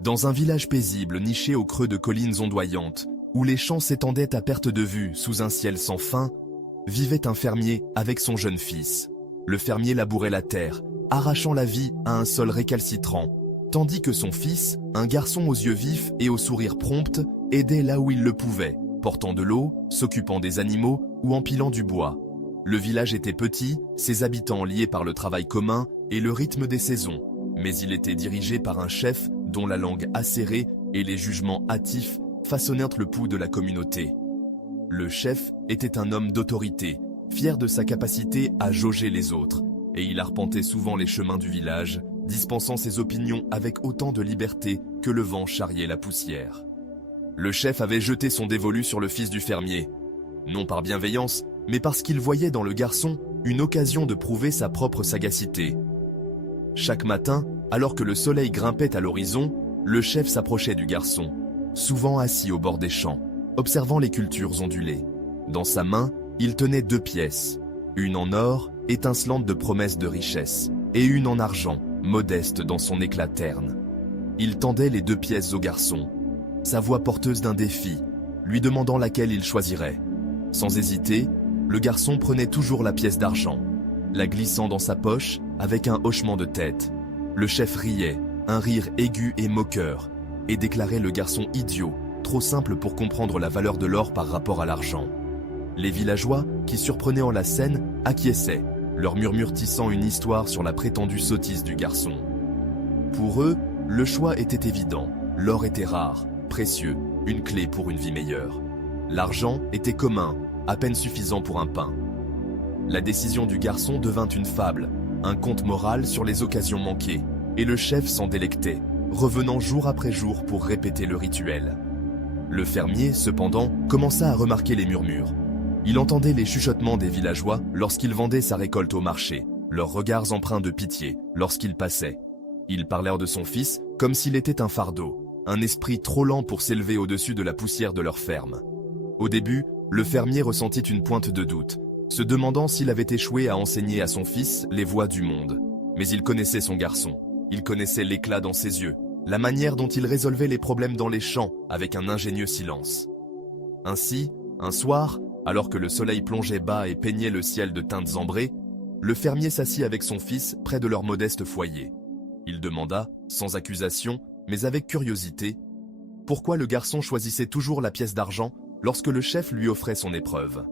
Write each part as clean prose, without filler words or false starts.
Dans un village paisible niché au creux de collines ondoyantes, où les champs s'étendaient à perte de vue sous un ciel sans fin, vivait un fermier avec son jeune fils. Le fermier labourait la terre, arrachant la vie à un sol récalcitrant, tandis que son fils, un garçon aux yeux vifs et au sourire prompt, aidait là où il le pouvait, portant de l'eau, s'occupant des animaux ou empilant du bois. Le village était petit, ses habitants liés par le travail commun et le rythme des saisons, mais il était dirigé par un chef dont la langue acérée et les jugements hâtifs façonnèrent le pouls de la communauté. Le chef était un homme d'autorité, fier de sa capacité à jauger les autres, et il arpentait souvent les chemins du village, dispensant ses opinions avec autant de liberté que le vent charriait la poussière. Le chef avait jeté son dévolu sur le fils du fermier, non par bienveillance, mais parce qu'il voyait dans le garçon une occasion de prouver sa propre sagacité. Chaque matin, alors que le soleil grimpait à l'horizon, le chef s'approchait du garçon, souvent assis au bord des champs, observant les cultures ondulées. Dans sa main, il tenait 2 pièces, une en or, étincelante de promesses de richesse, et une en argent, modeste dans son éclat terne. Il tendait les 2 pièces au garçon, sa voix porteuse d'un défi, lui demandant laquelle il choisirait. Sans hésiter, le garçon prenait toujours la pièce d'argent, la glissant dans sa poche avec un hochement de tête. Le chef riait, un rire aigu et moqueur, et déclarait le garçon idiot, trop simple pour comprendre la valeur de l'or par rapport à l'argent. Les villageois, qui surprenaient en la scène, acquiesçaient, leur murmure tissant une histoire sur la prétendue sottise du garçon. Pour eux, le choix était évident, l'or était rare, précieux, une clé pour une vie meilleure. L'argent était commun, à peine suffisant pour un pain. La décision du garçon devint une fable, un conte moral sur les occasions manquées, et le chef s'en délectait, revenant jour après jour pour répéter le rituel. Le fermier, cependant, commença à remarquer les murmures. Il entendait les chuchotements des villageois lorsqu'il vendait sa récolte au marché, leurs regards empreints de pitié lorsqu'il passait. Ils parlèrent de son fils comme s'il était un fardeau, un esprit trop lent pour s'élever au-dessus de la poussière de leur ferme. Au début, le fermier ressentit une pointe de doute, se demandant s'il avait échoué à enseigner à son fils les voies du monde. Mais il connaissait son garçon, il connaissait l'éclat dans ses yeux, la manière dont il résolvait les problèmes dans les champs avec un ingénieux silence. Ainsi, un soir, alors que le soleil plongeait bas et peignait le ciel de teintes ambrées, le fermier s'assit avec son fils près de leur modeste foyer. Il demanda, sans accusation, mais avec curiosité, pourquoi le garçon choisissait toujours la pièce d'argent lorsque le chef lui offrait son épreuve.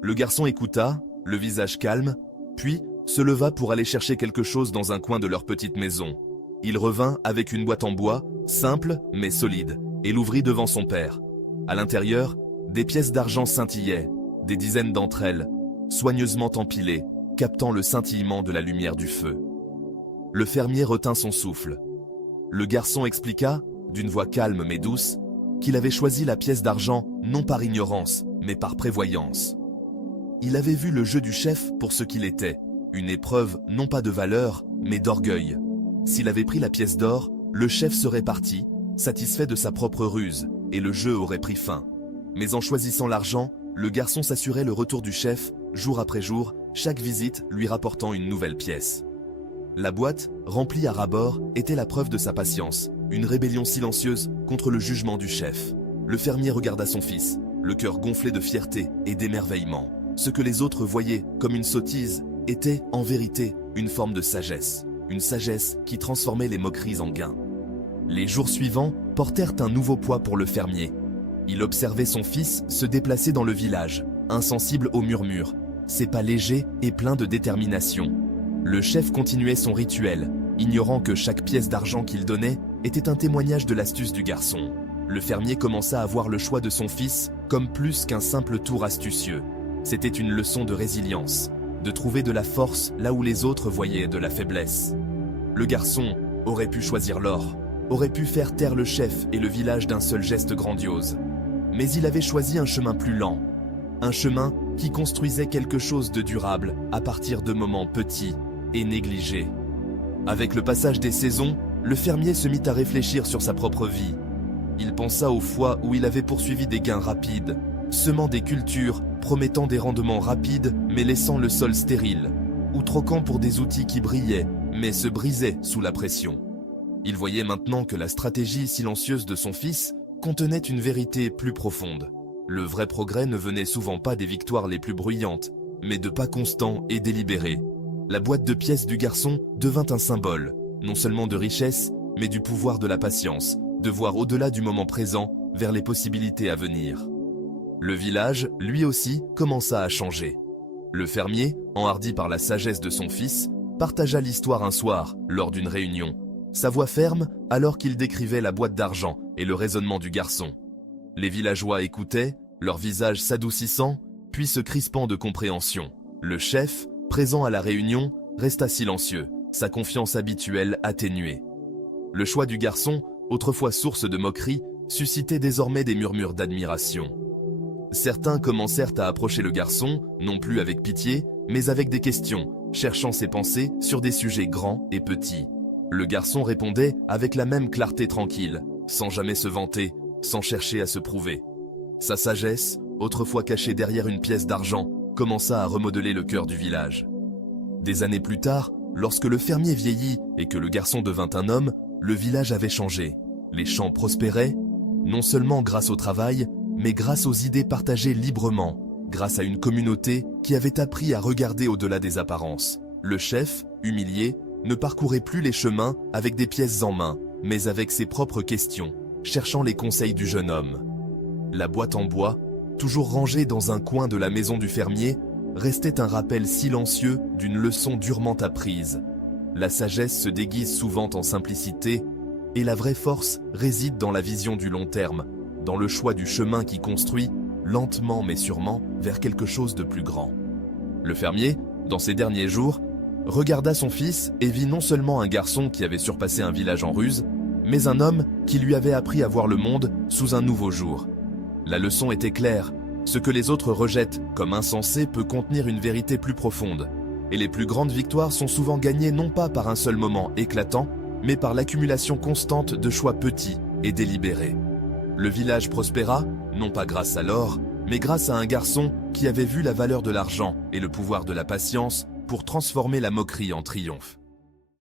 Le garçon écouta, le visage calme, puis se leva pour aller chercher quelque chose dans un coin de leur petite maison. Il revint avec une boîte en bois, simple mais solide, et l'ouvrit devant son père. À l'intérieur, des pièces d'argent scintillaient, des dizaines d'entre elles, soigneusement empilées, captant le scintillement de la lumière du feu. Le fermier retint son souffle. Le garçon expliqua, d'une voix calme mais douce, qu'il avait choisi la pièce d'argent non par ignorance, mais par prévoyance. Il avait vu le jeu du chef pour ce qu'il était, une épreuve non pas de valeur, mais d'orgueil. S'il avait pris la pièce d'or, le chef serait parti, satisfait de sa propre ruse, et le jeu aurait pris fin. Mais en choisissant l'argent, le garçon s'assurait le retour du chef, jour après jour, chaque visite lui rapportant une nouvelle pièce. La boîte, remplie à ras-bord, était la preuve de sa patience, une rébellion silencieuse contre le jugement du chef. Le fermier regarda son fils, le cœur gonflé de fierté et d'émerveillement. Ce que les autres voyaient comme une sottise était, en vérité, une forme de sagesse. Une sagesse qui transformait les moqueries en gains. Les jours suivants portèrent un nouveau poids pour le fermier. Il observait son fils se déplacer dans le village, insensible aux murmures, ses pas légers et pleins de détermination. Le chef continuait son rituel, ignorant que chaque pièce d'argent qu'il donnait était un témoignage de l'astuce du garçon. Le fermier commença à voir le choix de son fils comme plus qu'un simple tour astucieux. C'était une leçon de résilience, de trouver de la force là où les autres voyaient de la faiblesse. Le garçon aurait pu choisir l'or, aurait pu faire taire le chef et le village d'un seul geste grandiose. Mais il avait choisi un chemin plus lent, un chemin qui construisait quelque chose de durable à partir de moments petits et négligés. Avec le passage des saisons, le fermier se mit à réfléchir sur sa propre vie. Il pensa aux fois où il avait poursuivi des gains rapides, semant des cultures, promettant des rendements rapides mais laissant le sol stérile, ou troquant pour des outils qui brillaient mais se brisaient sous la pression. Il voyait maintenant que la stratégie silencieuse de son fils contenait une vérité plus profonde. Le vrai progrès ne venait souvent pas des victoires les plus bruyantes, mais de pas constants et délibérés. La boîte de pièces du garçon devint un symbole, non seulement de richesse, mais du pouvoir de la patience, de voir au-delà du moment présent vers les possibilités à venir. Le village, lui aussi, commença à changer. Le fermier, enhardi par la sagesse de son fils, partagea l'histoire un soir, lors d'une réunion. Sa voix ferme, alors qu'il décrivait la boîte d'argent et le raisonnement du garçon. Les villageois écoutaient, leurs visages s'adoucissant, puis se crispant de compréhension. Le chef, présent à la réunion, resta silencieux, sa confiance habituelle atténuée. Le choix du garçon, autrefois source de moquerie, suscitait désormais des murmures d'admiration. Certains commencèrent à approcher le garçon, non plus avec pitié, mais avec des questions, cherchant ses pensées sur des sujets grands et petits. Le garçon répondait avec la même clarté tranquille, sans jamais se vanter, sans chercher à se prouver. Sa sagesse, autrefois cachée derrière une pièce d'argent, commença à remodeler le cœur du village. Des années plus tard, lorsque le fermier vieillit et que le garçon devint un homme, le village avait changé. Les champs prospéraient, non seulement grâce au travail, mais grâce aux idées partagées librement, grâce à une communauté qui avait appris à regarder au-delà des apparences. Le chef, humilié, ne parcourait plus les chemins avec des pièces en main, mais avec ses propres questions, cherchant les conseils du jeune homme. La boîte en bois, toujours rangée dans un coin de la maison du fermier, restait un rappel silencieux d'une leçon durement apprise. La sagesse se déguise souvent en simplicité, et la vraie force réside dans la vision du long terme, dans le choix du chemin qui construit, lentement mais sûrement, vers quelque chose de plus grand. Le fermier, dans ses derniers jours, regarda son fils et vit non seulement un garçon qui avait surpassé un village en ruse, mais un homme qui lui avait appris à voir le monde sous un nouveau jour. La leçon était claire, ce que les autres rejettent comme insensé peut contenir une vérité plus profonde, et les plus grandes victoires sont souvent gagnées non pas par un seul moment éclatant, mais par l'accumulation constante de choix petits et délibérés. Le village prospéra, non pas grâce à l'or, mais grâce à un garçon qui avait vu la valeur de l'argent et le pouvoir de la patience pour transformer la moquerie en triomphe.